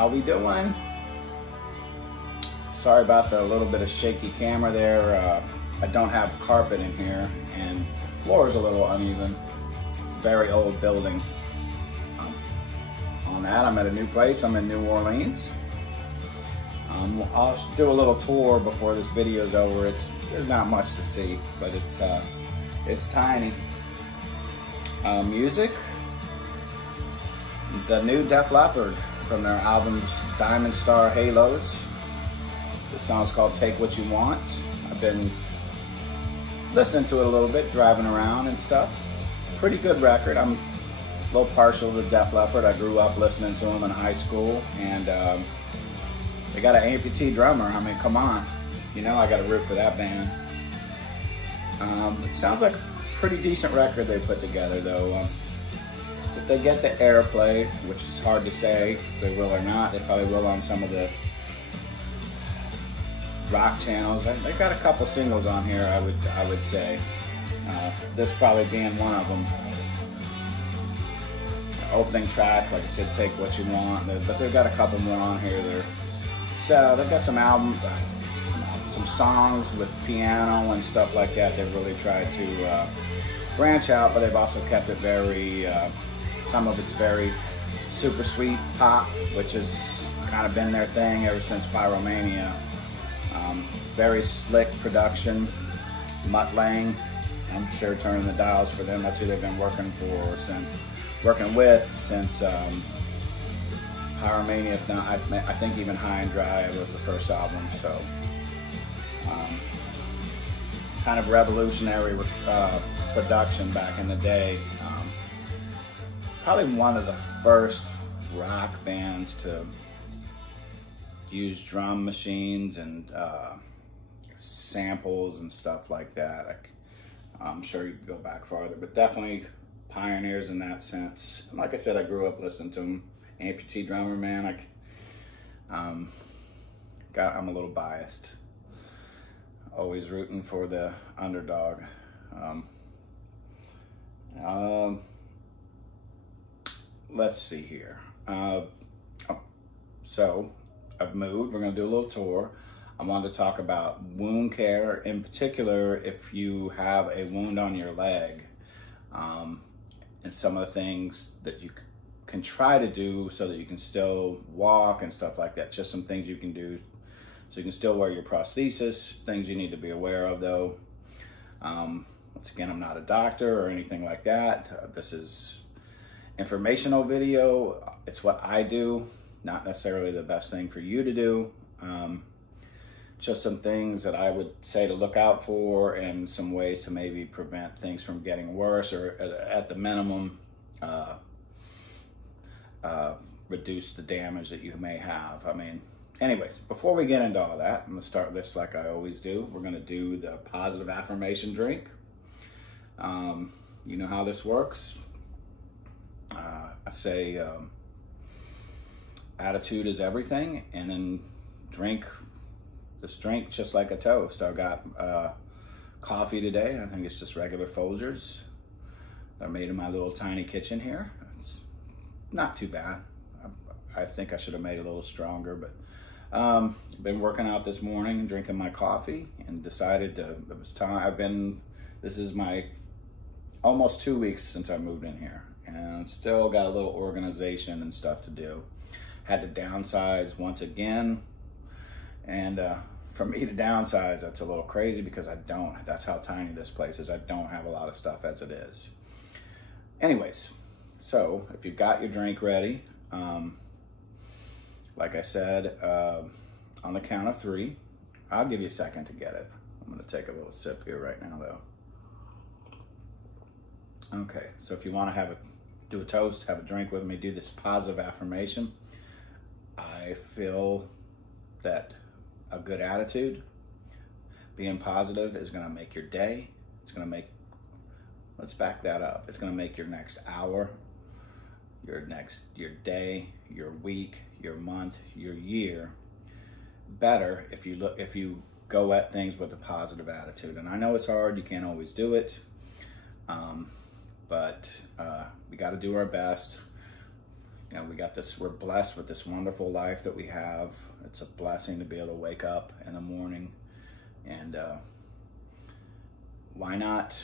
How we doing? Sorry about the little bit of shaky camera there. I don't have carpet in here and the floor is a little uneven. It's a very old building. On that, I'm at a new place. I'm in New Orleans. I'll do a little tour before this video is over. There's not much to see, but it's tiny. Music. The new Def Leppard from their album Diamond Star Halos. The song's called Take What You Want. I've been listening to it a little bit, driving around and stuff. Pretty good record. I'm a little partial to Def Leppard. I grew up listening to them in high school, and they got an amputee drummer. I mean, come on. You know, I got to root for that band. It sounds like a pretty decent record they put together, though. If they get the airplay, which is hard to say if they will or not, they probably will on some of the rock channels. They got a couple singles on here, I would say. This probably being one of them. Opening track, like I said, Take What You Want, but they've got a couple more on here. So they've got some some songs with piano and stuff like that. They've really tried to branch out, but they've also kept it very, some of it's very super sweet pop, which has kind of been their thing ever since Pyromania. Very slick production. Mutt Lange, I'm sure turning the dials for them. That's who they've been working with since Pyromania. If not, I think even High and Dry was the first album. So kind of revolutionary production back in the day. Probably one of the first rock bands to use drum machines and samples and stuff like that. I'm sure you could go back farther, but definitely pioneers in that sense. And like I said, I grew up listening to them. Amputee drummer, man. I'm a little biased. Always rooting for the underdog. Let's see here. So I've moved. We're gonna do a little tour. I wanted to talk about wound care, in particular if you have a wound on your leg, and some of the things that you can try to do so that you can still walk and stuff like that. Just some things you can do so you can still wear your prosthesis. Things you need to be aware of, though. Once again, I'm not a doctor or anything like that. This is informational video. It's what I do, not necessarily the best thing for you to do. Just some things that I would say to look out for and some ways to maybe prevent things from getting worse, or at the minimum, reduce the damage that you may have. I mean, anyways, before we get into all that, I'm gonna start this like I always do. We're gonna do the positive affirmation drink. You know how this works. I say attitude is everything, and then drink just like a toast. I've got coffee today. I think it's just regular Folgers. They're made in my little tiny kitchen here. It's not too bad. I think I should have made it a little stronger, but been working out this morning, drinking my coffee, and decided it was time. This is my almost 2 weeks since I moved in here, and still got a little organization and stuff to do. Had to downsize once again, and for me to downsize, that's a little crazy because that's how tiny this place is. I don't have a lot of stuff as it is. Anyways, so if you've got your drink ready, like I said, on the count of 3, I'll give you a second to get it. I'm gonna take a little sip here right now though. Okay, so if you wanna do a toast, have a drink with me, do this positive affirmation. I feel that a good attitude, being positive, is gonna make your day. Let's back that up. It's gonna make your next hour, your day, your week, your month, your year better if you go at things with a positive attitude. And I know it's hard, you can't always do it, but we got to do our best. You know, we're blessed with this wonderful life that we have. It's a blessing to be able to wake up in the morning, and why not,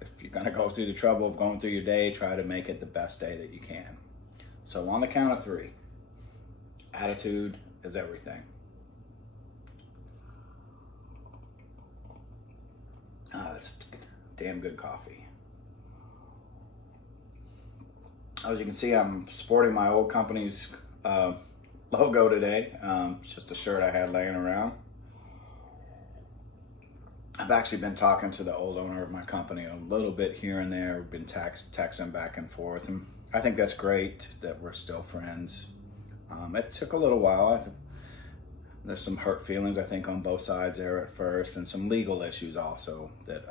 if you're gonna go through the trouble of going through your day, try to make it the best day that you can. So on the count of 3, attitude is everything. That's damn good coffee. As you can see, I'm sporting my old company's logo today. It's just a shirt I had laying around. I've actually been talking to the old owner of my company a little bit here and there. We've been texting back and forth, and I think that's great that we're still friends. It took a little while. There's some hurt feelings, I think, on both sides there at first, and some legal issues also that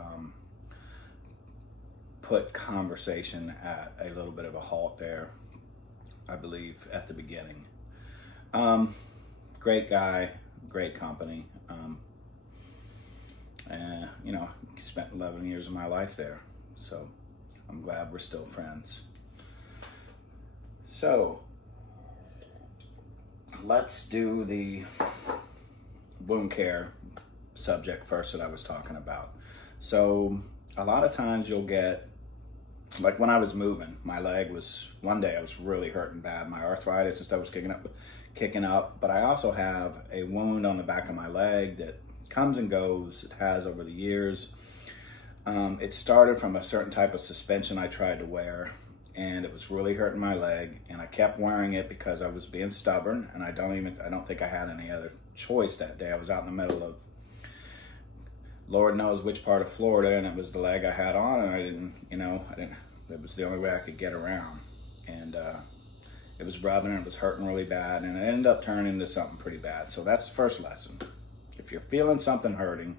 put conversation at a little bit of a halt there, I believe, at the beginning. Great guy, great company. You know, spent 11 years of my life there, so I'm glad we're still friends. So let's do the wound care subject first that I was talking about. So a lot of times you'll get, like when I was moving, my leg was, one day I was really hurting bad. My arthritis and stuff was kicking up, but I also have a wound on the back of my leg that comes and goes. It has over the years. It started from a certain type of suspension I tried to wear, and it was really hurting my leg, and I kept wearing it because I was being stubborn, and I don't think I had any other choice that day. I was out in the middle of Lord knows which part of Florida, and it was the leg I had on, and it was the only way I could get around. And it was rubbing, and it was hurting really bad, and it ended up turning into something pretty bad. So that's the first lesson. If you're feeling something hurting,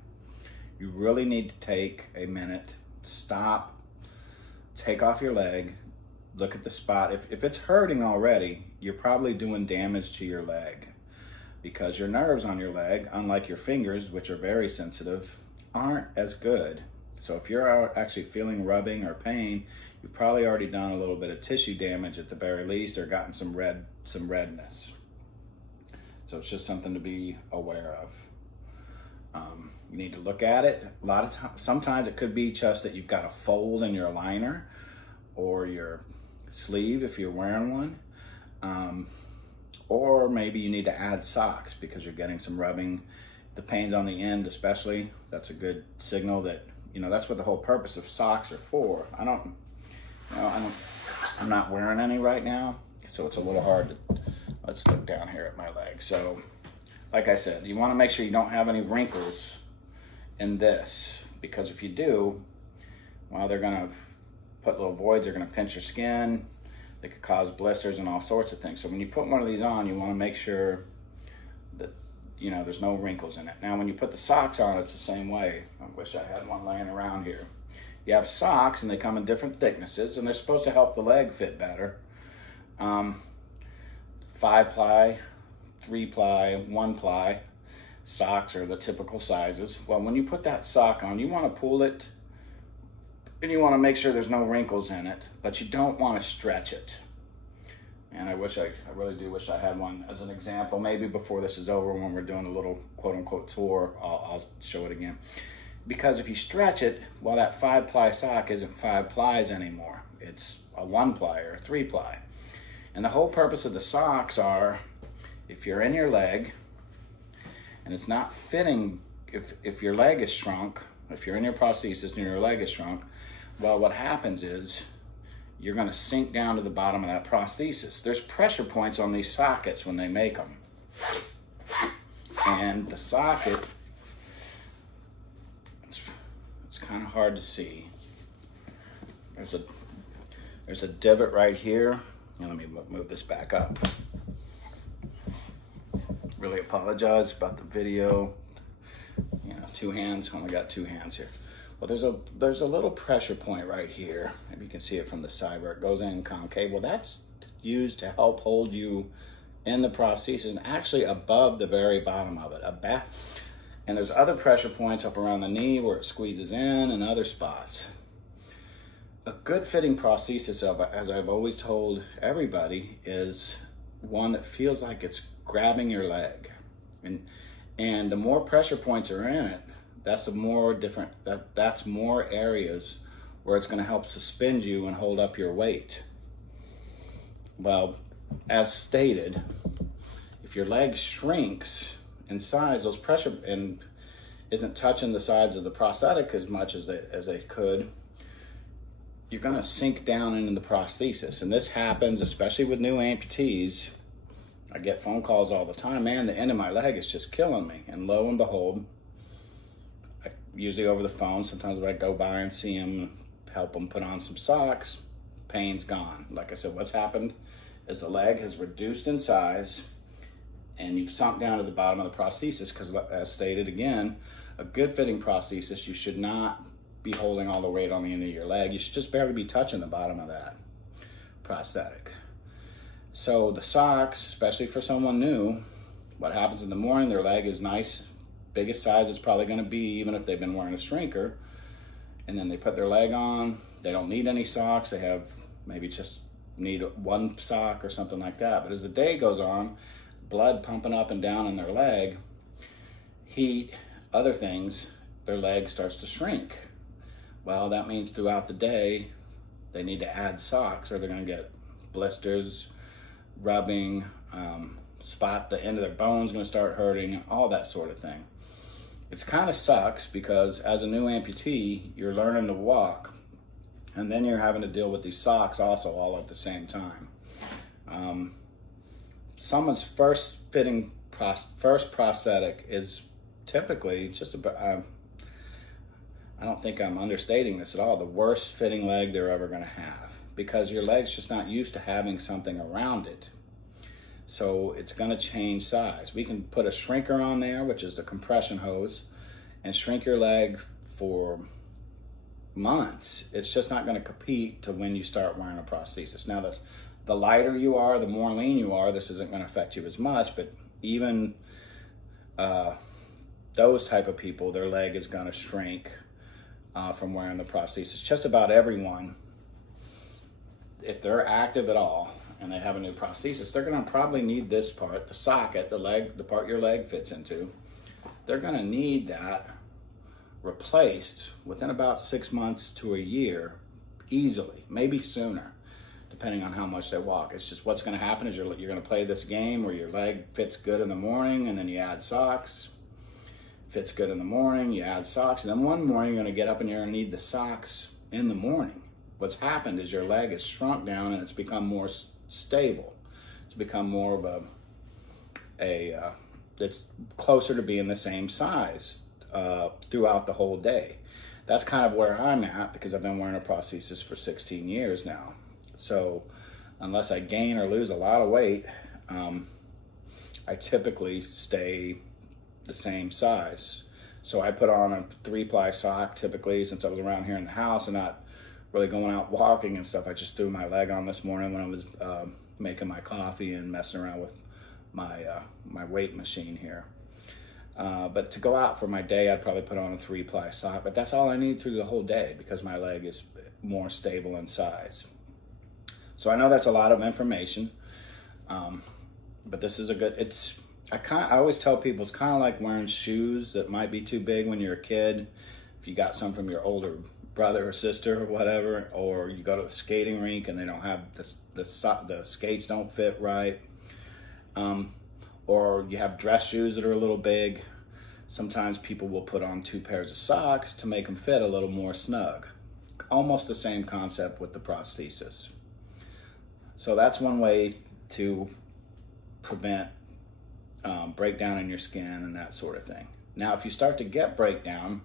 you really need to take a minute, stop, take off your leg, look at the spot. If it's hurting already, you're probably doing damage to your leg, because your nerves on your leg, unlike your fingers, which are very sensitive, aren't as good. So if you're actually feeling rubbing or pain, you've probably already done a little bit of tissue damage at the very least, or gotten some redness. So it's just something to be aware of. You need to look at it. A lot of times, sometimes it could be just that you've got a fold in your liner or your sleeve if you're wearing one. Or maybe you need to add socks because you're getting some rubbing. The pain's on the end especially, that's a good signal that, you know, that's what the whole purpose of socks are for. I'm not wearing any right now, so it's a little hard to, let's look down here at my leg. So, like I said, you want to make sure you don't have any wrinkles in this, because if you do, well, they're gonna put little voids, they're gonna pinch your skin, they could cause blisters and all sorts of things. So when you put one of these on, you want to make sure that, you know, there's no wrinkles in it. Now, when you put the socks on, it's the same way. I wish I had one laying around here. You have socks, and they come in different thicknesses, and they're supposed to help the leg fit better. 5-ply, 3-ply, 1-ply socks are the typical sizes. Well, when you put that sock on, you want to pull it, and you want to make sure there's no wrinkles in it, but you don't want to stretch it. And I really do wish I had one as an example. Maybe before this is over, when we're doing a little quote-unquote tour, I'll show it again. Because if you stretch it, well, that 5-ply sock isn't 5 plies anymore. It's a 1-ply or a 3-ply. And the whole purpose of the socks are, if you're in your leg and it's not fitting, if your leg is shrunk, if you're in your prosthesis and your leg is shrunk, well, what happens is you're going to sink down to the bottom of that prosthesis. There's pressure points on these sockets when they make them. And the socket, it's kind of hard to see. There's a divot right here. And let me move this back up. Really apologize about the video. You know, 2 hands, only got 2 hands here. Well, there's a little pressure point right here. Maybe you can see it from the side where it goes in concave. Well, that's used to help hold you in the prosthesis, and actually above the very bottom of it. And there's other pressure points up around the knee where it squeezes in, and other spots. A good fitting prosthesis, as I've always told everybody, is one that feels like it's grabbing your leg. And the more pressure points are in it, that's more areas where it's going to help suspend you and hold up your weight. Well, as stated, if your leg shrinks in size, those pressure and isn't touching the sides of the prosthetic as much as they could, you're going to sink down into the prosthesis. And this happens especially with new amputees. I get phone calls all the time, man, the end of my leg is just killing me. And lo and behold, usually over the phone, sometimes when I go by and see them, help them put on some socks, pain's gone. Like I said, what's happened is the leg has reduced in size and you've sunk down to the bottom of the prosthesis, because as stated again, a good fitting prosthesis, you should not be holding all the weight on the end of your leg. You should just barely be touching the bottom of that prosthetic. So the socks, especially for someone new, what happens in the morning, their leg is nice, biggest size it's probably going to be, even if they've been wearing a shrinker, and then they put their leg on, they don't need any socks, they have maybe just need one sock or something like that. But as the day goes on, blood pumping up and down in their leg, heat, other things, their leg starts to shrink. Well, that means throughout the day they need to add socks or they're going to get blisters, rubbing, the end of their bone's going to start hurting, all that sort of thing. It's kind of sucks because as a new amputee, you're learning to walk, and then you're having to deal with these socks also all at the same time. Someone's first prosthetic is typically just about, I don't think I'm understating this at all, the worst fitting leg they're ever going to have, because your leg's just not used to having something around it. So it's going to change size. We can put a shrinker on there, which is the compression hose, and shrink your leg for months. It's just not going to compete to when you start wearing a prosthesis. Now, the lighter you are, the more lean you are, this isn't going to affect you as much, but even those type of people, their leg is going to shrink from wearing the prosthesis. Just about everyone, if they're active at all and they have a new prosthesis, they're going to probably need this part, the socket, the part your leg fits into. They're going to need that replaced within about 6 months to a year, easily, maybe sooner, depending on how much they walk. It's just what's going to happen is you're going to play this game where your leg fits good in the morning and then you add socks. Fits good in the morning, you add socks, and then one morning you're going to get up and you're going to need the socks in the morning. What's happened is your leg has shrunk down and it's become more stable. It's become more of it's closer to being the same size throughout the whole day. That's kind of where I'm at because I've been wearing a prosthesis for 16 years now. So unless I gain or lose a lot of weight, I typically stay the same size. So I put on a 3-ply sock typically, since I was around here in the house and not really going out walking and stuff. I just threw my leg on this morning when I was making my coffee and messing around with my weight machine here. But to go out for my day, I'd probably put on a 3-ply sock, but that's all I need through the whole day because my leg is more stable in size. So I know that's a lot of information, but this is a good, I always tell people it's kind of like wearing shoes that might be too big when you're a kid. If you got some from your older brother or sister or whatever, or you go to the skating rink and they don't have the skates don't fit right, or you have dress shoes that are a little big. Sometimes people will put on 2 pairs of socks to make them fit a little more snug. Almost the same concept with the prosthesis. So that's one way to prevent breakdown in your skin and that sort of thing. Now, if you start to get breakdown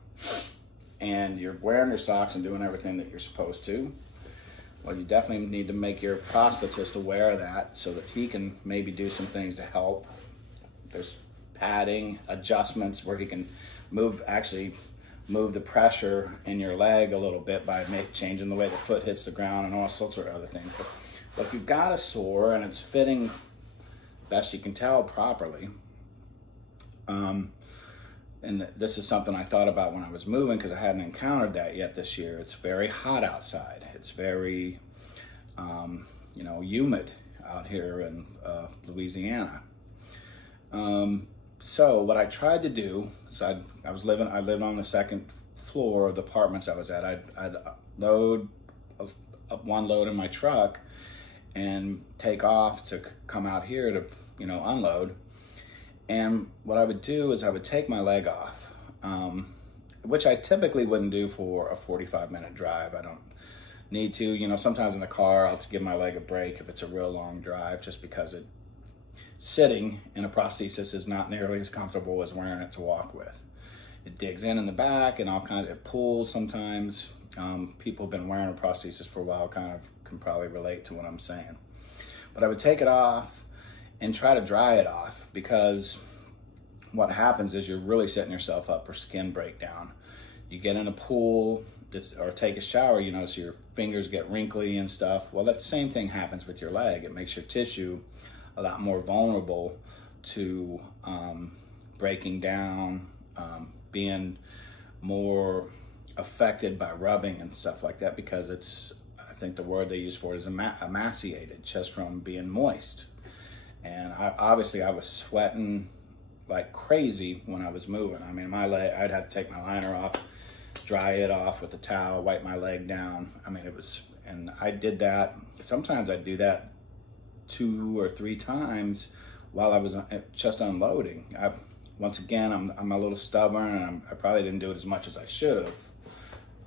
and you're wearing your socks and doing everything that you're supposed to, well, you definitely need to make your prosthetist aware of that so that he can maybe do some things to help. There's padding, adjustments where he can actually move the pressure in your leg a little bit by changing the way the foot hits the ground and all sorts of other things. But if you've got a sore and it's fitting best you can tell properly, and this is something I thought about when I was moving because I hadn't encountered that yet this year. It's very hot outside. It's very, you know, humid out here in Louisiana. So what I tried to do, so I lived on the second floor of the apartments I was at. I'd load one load in my truck and take off to come out here to, you know, unload. And what I would do is I would take my leg off, which I typically wouldn't do for a 45-minute drive. I don't need to, you know, sometimes in the car I'll give my leg a break if it's a real long drive, just because sitting in a prosthesis is not nearly as comfortable as wearing it to walk with. It digs in the back and it pulls sometimes. People have been wearing a prosthesis for a while kind of can probably relate to what I'm saying. But I would take it off and try to dry it off, because what happens is you're really setting yourself up for skin breakdown. You get in a pool or take a shower, you notice your fingers get wrinkly and stuff. Well, that same thing happens with your leg. It makes your tissue a lot more vulnerable to breaking down, being more affected by rubbing and stuff like that, because it's, I think the word they use for it is emaciated, just from being moist. And obviously I was sweating like crazy when I was moving. I mean, my leg, I'd have to take my liner off, dry it off with a towel, wipe my leg down. I mean, and I did that. Sometimes I'd do that 2 or 3 times while I was just unloading. Once again, I'm a little stubborn, and I probably didn't do it as much as I should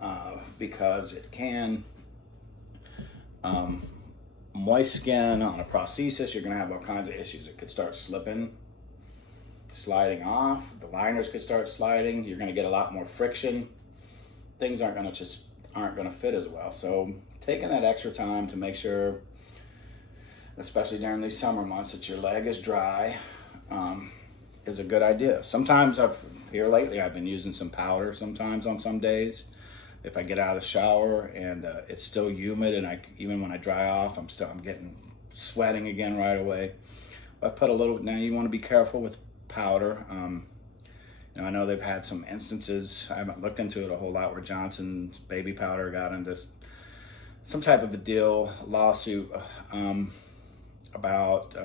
have, because it can, moist skin on a prosthesis, you're gonna have all kinds of issues. It could start slipping, sliding off. The liners could start sliding. You're gonna get a lot more friction. Things aren't gonna fit as well. So taking that extra time to make sure, especially during these summer months, that your leg is dry, is a good idea. Sometimes here lately, I've been using some powder sometimes on some days. If I get out of the shower and it's still humid, and even when I dry off, I'm getting sweating again right away. I put a little. Now you want to be careful with powder. You know, I know they've had some instances. I haven't looked into it a whole lot, where Johnson's baby powder got into some type of a lawsuit about.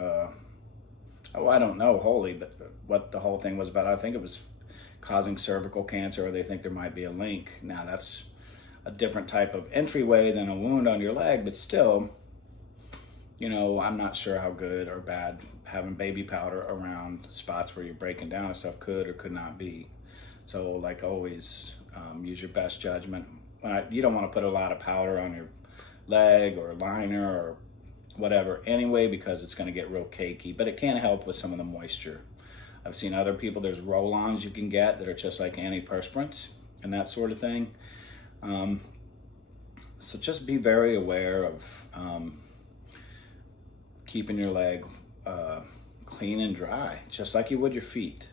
I don't know wholly, but what the whole thing was about. I think it was causing cervical cancer, or they think there might be a link. Now that's a different type of entryway than a wound on your leg, but still, you know, I'm not sure how good or bad having baby powder around spots where you're breaking down and stuff could or could not be. So like always, use your best judgment. You don't want to put a lot of powder on your leg or liner or whatever anyway, because it's going to get real cakey, but it can help with some of the moisture. I've seen other people, there's roll-ons you can get that are just like antiperspirants and that sort of thing. So just be very aware of keeping your leg clean and dry, just like you would your feet.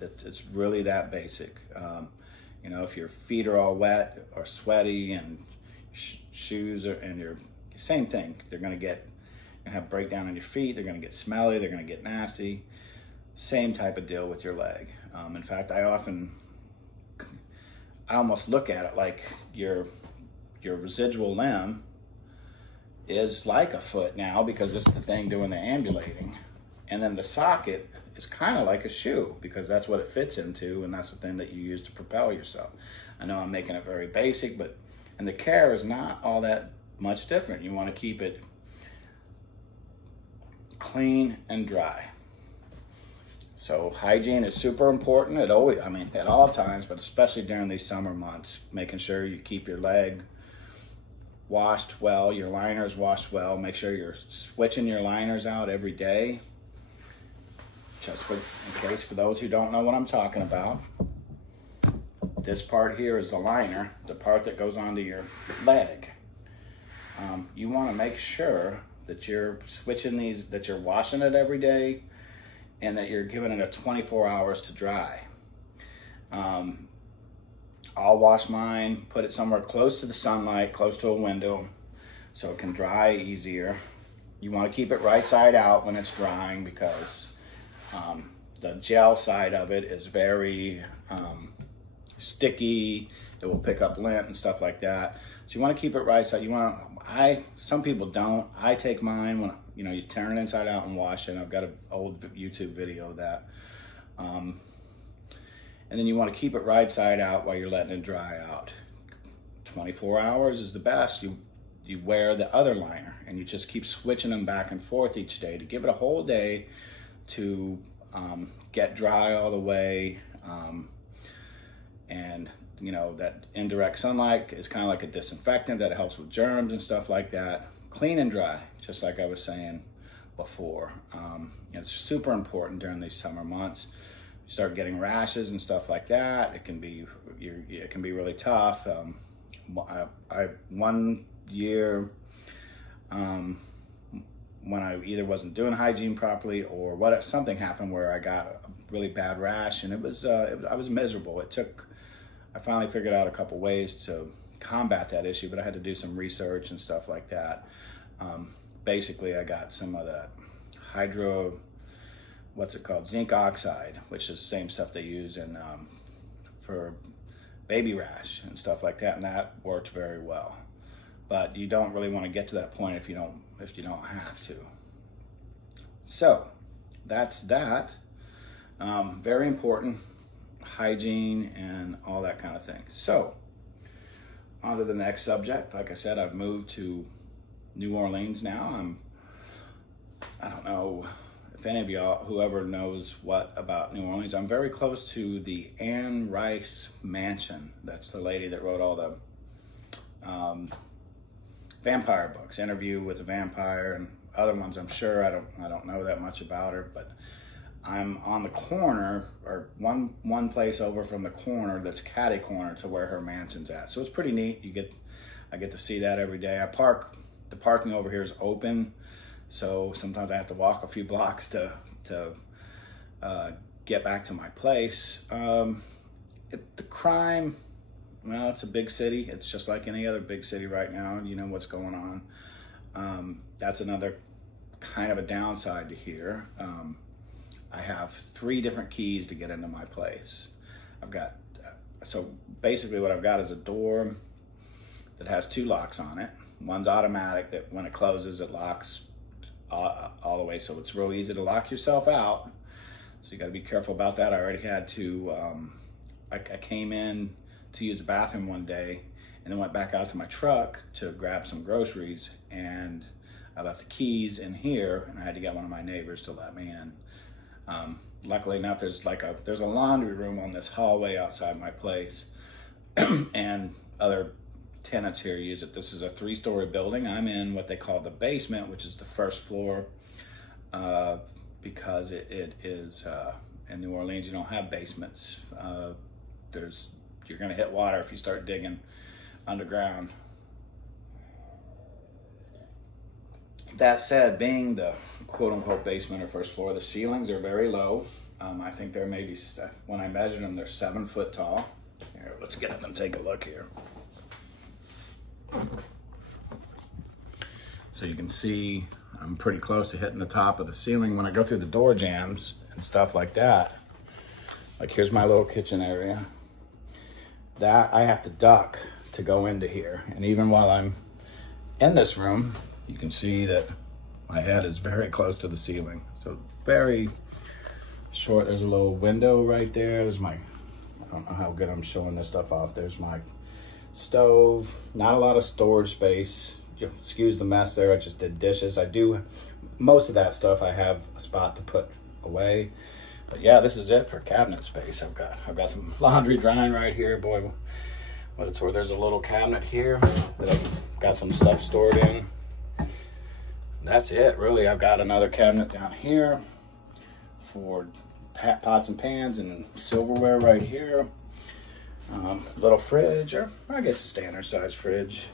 It's really that basic. You know, if your feet are all wet or sweaty, and shoes and your same thing, they're going to have breakdown in your feet. They're going to get smelly. They're going to get nasty. Same type of deal with your leg. In fact, I almost look at it like your residual limb is like a foot now, because it's the thing doing the ambulating. And then the socket is kind of like a shoe, because that's what it fits into, and that's the thing that you use to propel yourself. I know I'm making it very basic, and the care is not all that much different. You want to keep it clean and dry. So hygiene is super important at all times, but especially during these summer months, making sure you keep your leg washed well, your liners washed well. Make sure you're switching your liners out every day. Just in case, for those who don't know what I'm talking about, this part here is the liner, the part that goes onto your leg. You want to make sure that you're switching these, that you're washing it every day, and that you're giving it 24 hours to dry. I'll wash mine, put it somewhere close to the sunlight, close to a window, so it can dry easier. You want to keep it right side out when it's drying, because the gel side of it is very sticky. It will pick up lint and stuff like that. So you want to keep it right side. Some people don't. I take mine when, you turn it inside out and wash it. I've got an old YouTube video of that. And then you want to keep it right side out while you're letting it dry out. 24 hours is the best. You wear the other liner and you just keep switching them back and forth each day to give it a whole day to get dry all the way. And that indirect sunlight is kind of like a disinfectant that helps with germs and stuff like that. Clean and dry, just like I was saying before. It's super important during these summer months. You start getting rashes and stuff like that. It can be really tough. One year, when I either wasn't doing hygiene properly or something happened where I got a really bad rash, and I was miserable. I finally figured out a couple ways to combat that issue, but I had to do some research and stuff like that. Basically, I got some of that zinc oxide, which is the same stuff they use for baby rash and stuff like that, and that worked very well. But you don't really want to get to that point if you don't have to. So that's that. Very important, hygiene and all that kind of thing. So on to the next subject. Like I said, I've moved to New Orleans now. I don't know if any of y'all, whoever knows what about New Orleans, I'm very close to the Anne Rice mansion. That's the lady that wrote all the vampire books, Interview with a Vampire, and other ones. I'm sure I don't know that much about her, but I'm on the corner, or one place over from the corner that's catty corner to where her mansion's at. So it's pretty neat. I get to see that every day. The parking over here is open, so sometimes I have to walk a few blocks to get back to my place. The crime, well, it's a big city. It's just like any other big city right now. You know what's going on. That's another kind of a downside to here. I have 3 different keys to get into my place. So basically what I've got is a door that has 2 locks on it. One's automatic, that when it closes, it locks all the way. So it's real easy to lock yourself out. So you gotta be careful about that. I already had to, I came in to use the bathroom one day and then went back out to my truck to grab some groceries, and I left the keys in here, and I had to get one of my neighbors to let me in. Luckily enough, there's a laundry room on this hallway outside my place, and other tenants here use it. This is a 3-story building. I'm in what they call the basement, which is the first floor, because it is in New Orleans, you don't have basements. You're gonna hit water if you start digging underground. That said, being the quote-unquote basement or first floor, the ceilings are very low. I think they're maybe, when I measured them, they're 7 foot tall. Here, let's get up and take a look here. So you can see I'm pretty close to hitting the top of the ceiling when I go through the door jambs and stuff like that. Like, here's my little kitchen area. That I have to duck to go into here. And even while I'm in this room, you can see that my head is very close to the ceiling. So very short. There's a little window right there. There's I don't know how good I'm showing this stuff off. There's my stove. Not a lot of storage space. Excuse the mess there. I just did dishes. Most of that stuff I have a spot to put away. But yeah, this is it for cabinet space. I've got some laundry drying right here. Boy, what it's worth. There's a little cabinet here that I've got some stuff stored in. That's it, really. I've got another cabinet down here for pots and pans and silverware right here. Little fridge, or I guess a standard size fridge.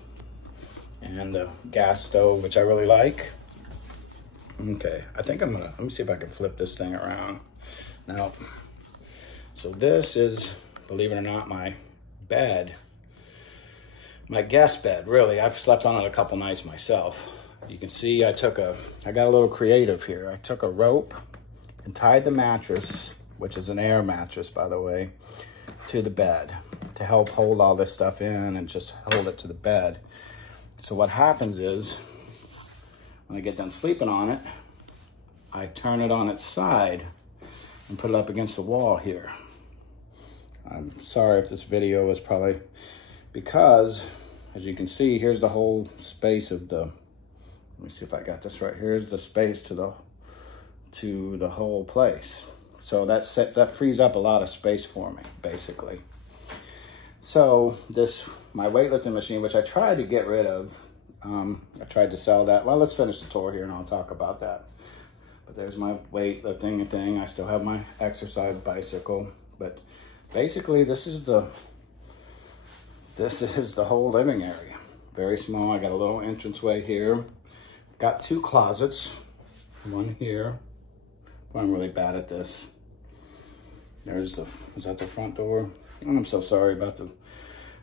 And the gas stove, which I really like. Okay, I think let me see if I can flip this thing around. Now, so this is, believe it or not, my bed. My guest bed, really. I've slept on it a couple nights myself. You can see I got a little creative here. I took a rope, and tied the mattress, which is an air mattress, by the way, to the bed to help hold all this stuff in and just hold it to the bed. So what happens is, when I get done sleeping on it, I turn it on its side and put it up against the wall here. I'm sorry if this video is probably, because as you can see, here's the whole space of the, let me see if I got this right. Here's the space to the whole place. So that frees up a lot of space for me, basically. So my weightlifting machine, which I tried to get rid of, I tried to sell that. Well, let's finish the tour here and I'll talk about that. But there's my weightlifting thing. I still have my exercise bicycle, but basically this is the whole living area. Very small. I got a little entranceway here. Got 2 closets, one here. I'm really bad at this. Is that the front door? I'm so sorry about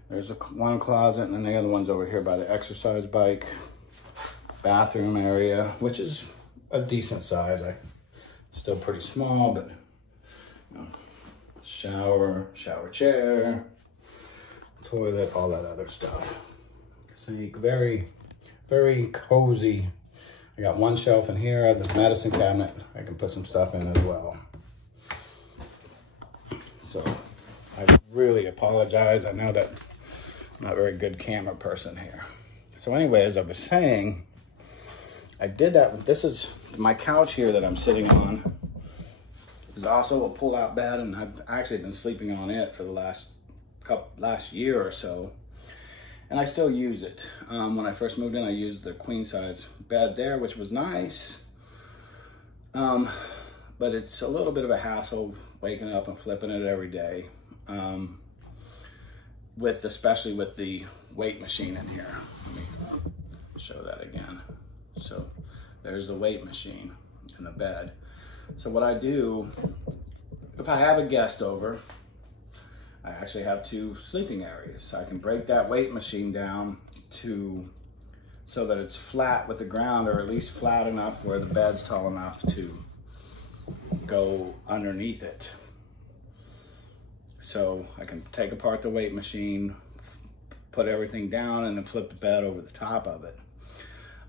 there's one closet, and then the other one's over here by the exercise bike. Bathroom area, which is a decent size. Still pretty small, but you know, shower chair, toilet, all that other stuff. Sink, very, very cozy. I got one shelf in here. I have the medicine cabinet. I can put some stuff in as well. So I really apologize. I know that I'm not a very good camera person here. So anyway, as I was saying, I did that. This is my couch here that I'm sitting on. Is also a pull-out bed, and I've actually been sleeping on it for the last year or so. And I still use it. When I first moved in, I used the queen size bed there, which was nice. But it's a little bit of a hassle waking up and flipping it every day. Especially with the weight machine in here. Let me show that again. So there's the weight machine in the bed. So what I do, if I have a guest over, I actually have 2 sleeping areas. So I can break that weight machine down so that it's flat with the ground, or at least flat enough where the bed's tall enough to go underneath it. So I can take apart the weight machine, put everything down, and then flip the bed over the top of it.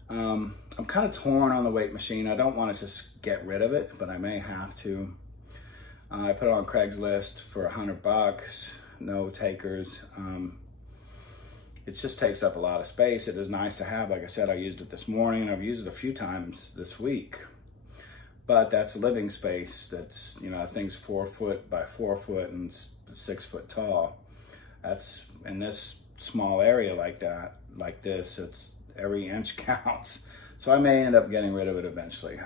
I'm kind of torn on the weight machine. I don't want to just get rid of it, but I may have to. I put it on Craigslist for $100, no takers. It just takes up a lot of space. It is nice to have. Like I said, I used it this morning, and I've used it a few times this week. But that's living space. That's, you know, that thing's 4 foot by 4 foot and 6 foot tall. That's in this small area like this, it's every inch counts. So I may end up getting rid of it eventually.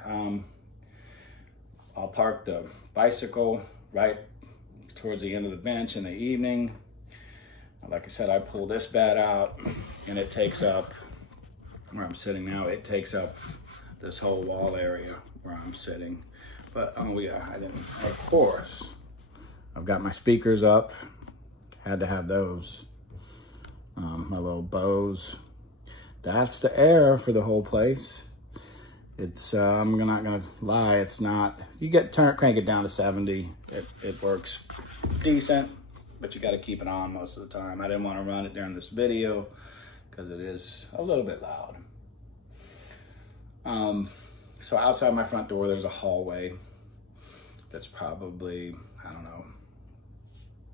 I'll park the bicycle right towards the end of the bench in the evening. Like I said, I pull this bed out, and it takes up, where I'm sitting now, it takes up this whole wall area where I'm sitting. But oh yeah, of course, I've got my speakers up. Had to have those. My little Bose. That's the air for the whole place. It's, I'm not gonna lie, it's not, you crank it down to 70, it works decent, but you gotta keep it on most of the time. I didn't wanna run it during this video because it is a little bit loud. So outside my front door, there's a hallway that's probably, I don't know,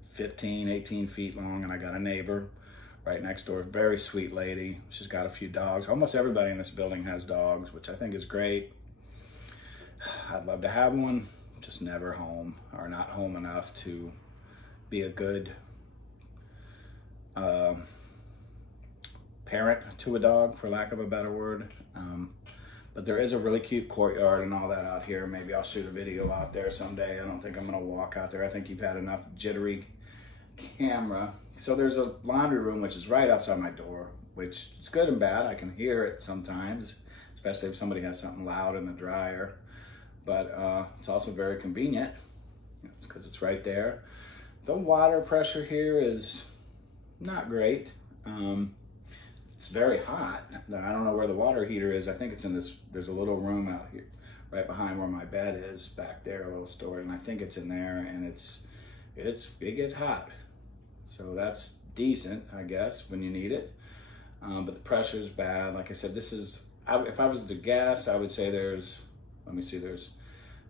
15, 18 feet long, and I got a neighbor right next door, very sweet lady. She's got a few dogs. Almost everybody in this building has dogs, which I think is great. I'd love to have one, just never home, or not home enough to be a good parent to a dog, for lack of a better word. But there is a really cute courtyard and all that out here. Maybe I'll shoot a video out there someday. I don't think I'm gonna walk out there. I think you've had enough jittery camera. So there's a laundry room, which is right outside my door, which is good and bad. I can hear it sometimes, especially if somebody has something loud in the dryer. But it's also very convenient because it's right there. The water pressure here is not great. It's very hot. I don't know where the water heater is. I think it's in this, there's a little room out here right behind where my bed is back there, a little storage, and I think it's in there, and it gets hot. So that's decent, I guess, when you need it. But the pressure is bad. Like I said, if I was to guess, I would say there's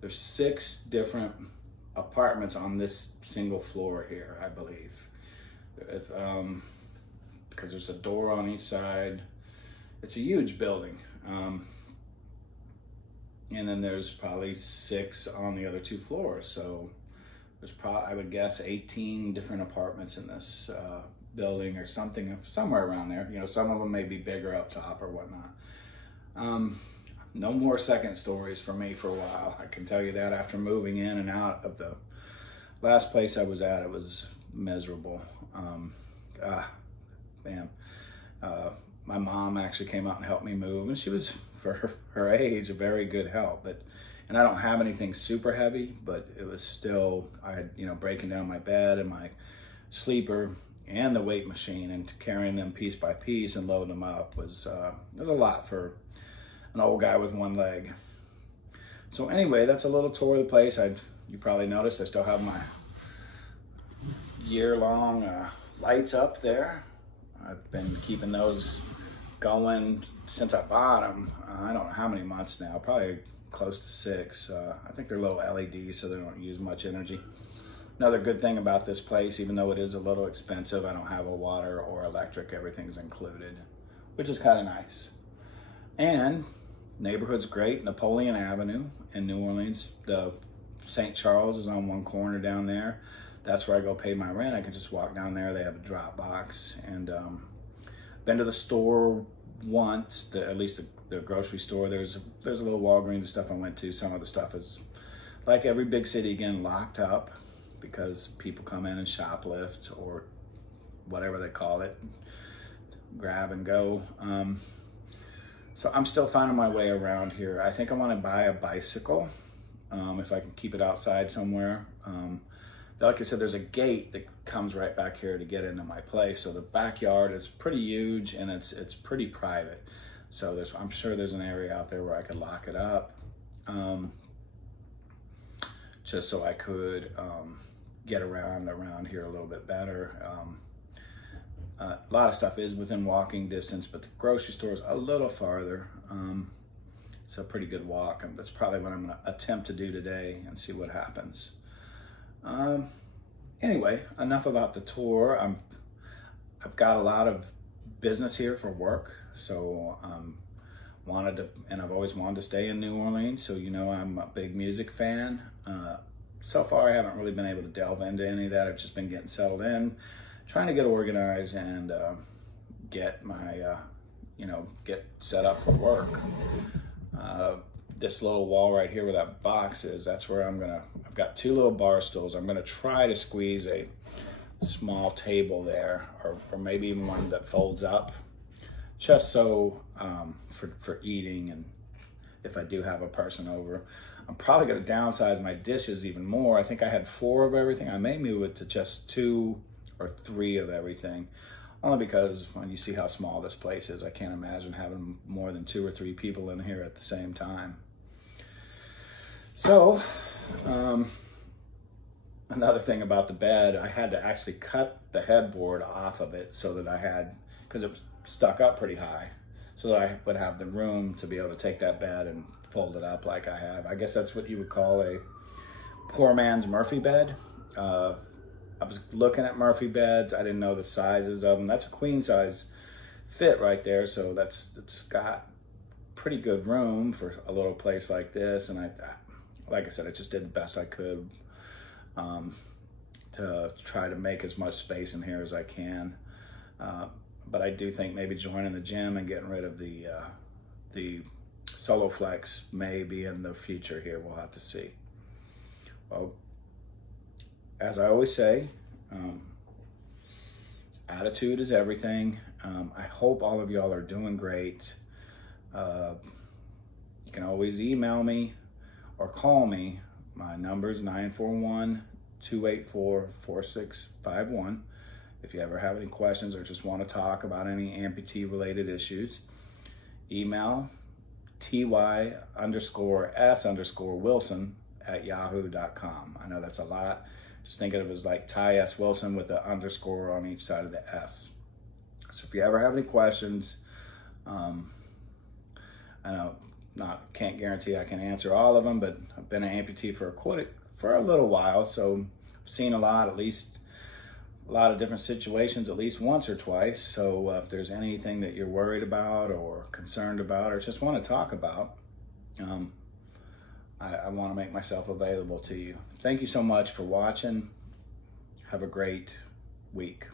6 different apartments on this single floor here, I believe. Because there's a door on each side. It's a huge building. And then there's probably 6 on the other 2 floors. So there's probably, I would guess, 18 different apartments in this building or something, somewhere around there. You know, some of them may be bigger up top or whatnot. No more second stories for me for a while. I can tell you that after moving in and out of the last place I was at, it was miserable. My mom actually came out and helped me move, and she was, for her age, a very good help. And I don't have anything super heavy, but it was still, I had, you know, breaking down my bed and my sleeper and the weight machine, and carrying them piece by piece and loading them up was a lot for an old guy with one leg. So anyway, that's a little tour of the place. You probably noticed I still have my year-long lights up there. I've been keeping those going since I bought them. I don't know how many months now, probably close to 6. I think they're little LEDs, so they don't use much energy. Another good thing about this place, even though it is a little expensive, I don't have a water or electric. Everything's included, which is kind of nice. And neighborhood's great. Napoleon Avenue in New Orleans. The St. Charles is on one corner down there. That's where I go pay my rent. I can just walk down there. They have a drop box. And been to the store once, at least the grocery store. There's a little Walgreens stuff I went to. Some of the stuff is, like every big city again, locked up because people come in and shoplift or whatever they call it, grab and go. So I'm still finding my way around here. I think I want to buy a bicycle if I can keep it outside somewhere. Like I said, there's a gate that comes right back here to get into my place. So the backyard is pretty huge, and it's pretty private. So I'm sure there's an area out there where I could lock it up, just so I could get around here a little bit better. A lot of stuff is within walking distance, but the grocery store is a little farther. It's a pretty good walk, and that's probably what I'm going to attempt to do today and see what happens. Anyway, enough about the tour. I've got a lot of business here for work, so I've always wanted to stay in New Orleans. So, you know, I'm a big music fan. So far, I haven't really been able to delve into any of that. I've just been getting settled in, trying to get organized and get my, get set up for work. This little wall right here where that box is, that's where I've got 2 little bar stools. I'm gonna try to squeeze a small table there, or maybe even one that folds up, just so for eating, and if I do have a person over. I'm probably gonna downsize my dishes even more. I think I had 4 of everything. I may move it to just 2 or 3 of everything, only because when you see how small this place is, I can't imagine having more than 2 or 3 people in here at the same time. So, another thing about the bed, I had to actually cut the headboard off of it so that because it was stuck up pretty high, so that I would have the room to be able to take that bed and fold it up like I have. I guess that's what you would call a poor man's Murphy bed. I was looking at Murphy beds. I didn't know the sizes of them. That's a queen size fit right there, so it's got pretty good room for a little place like this. And like I said, I just did the best I could to try to make as much space in here as I can. But I do think maybe joining the gym and getting rid of the Solo Flex may be in the future here. We'll have to see. Well, as I always say, attitude is everything. I hope all of y'all are doing great. You can always email me or call me. My number is 941-284-4651. If you ever have any questions or just want to talk about any amputee related issues, email ty_s_wilson@yahoo.com. I know that's a lot. Just think of it as like Ty S. Wilson with the underscore on each side of the S. So if you ever have any questions, I know can't guarantee I can answer all of them, but I've been an amputee for a little while, so I've seen a lot of different situations at least once or twice. So if there's anything that you're worried about or concerned about or just want to talk about, I want to make myself available to you. Thank you so much for watching. Have a great week.